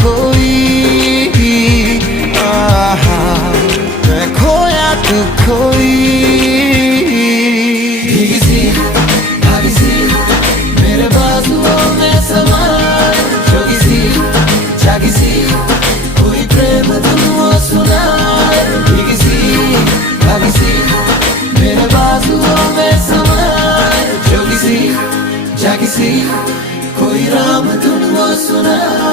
कोई, आहा मैं खोया तू खोई। भीगी सी भागी सी मेरे बाजुओं में समाए, जोगी सी जागी सी कोई प्रेम धुन वो सुनाए। भीगी सी भागी सी मेरे बाजुओं में समाए, जोगी सी जागी सी कोई राम धुन वो सुनाए।